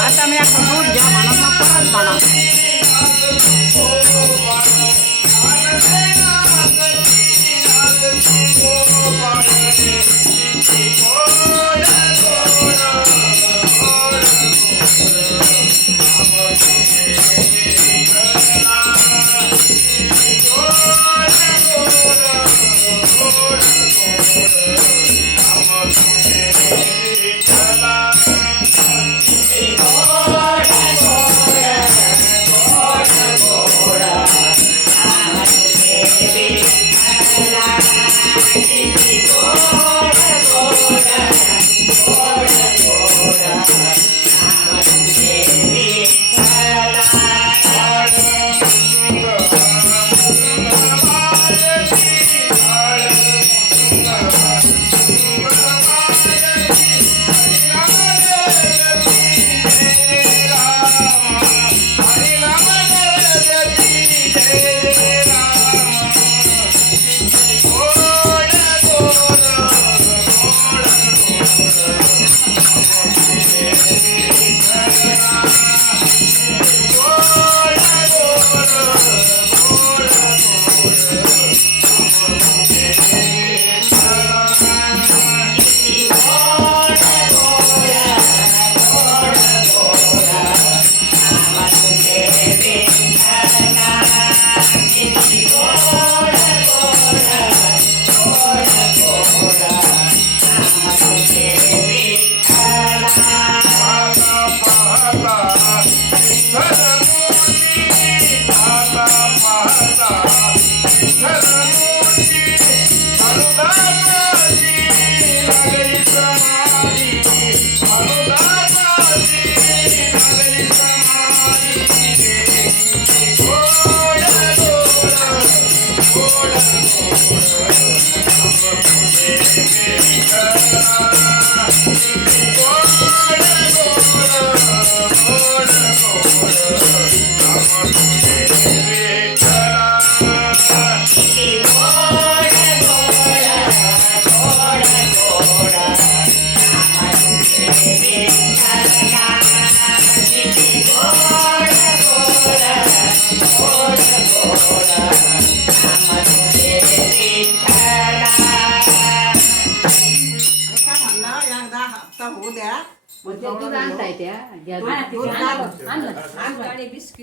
आता मी आता दूध घ्या म्हणा परत Thank you. हप्ता होऊ द्या त्या.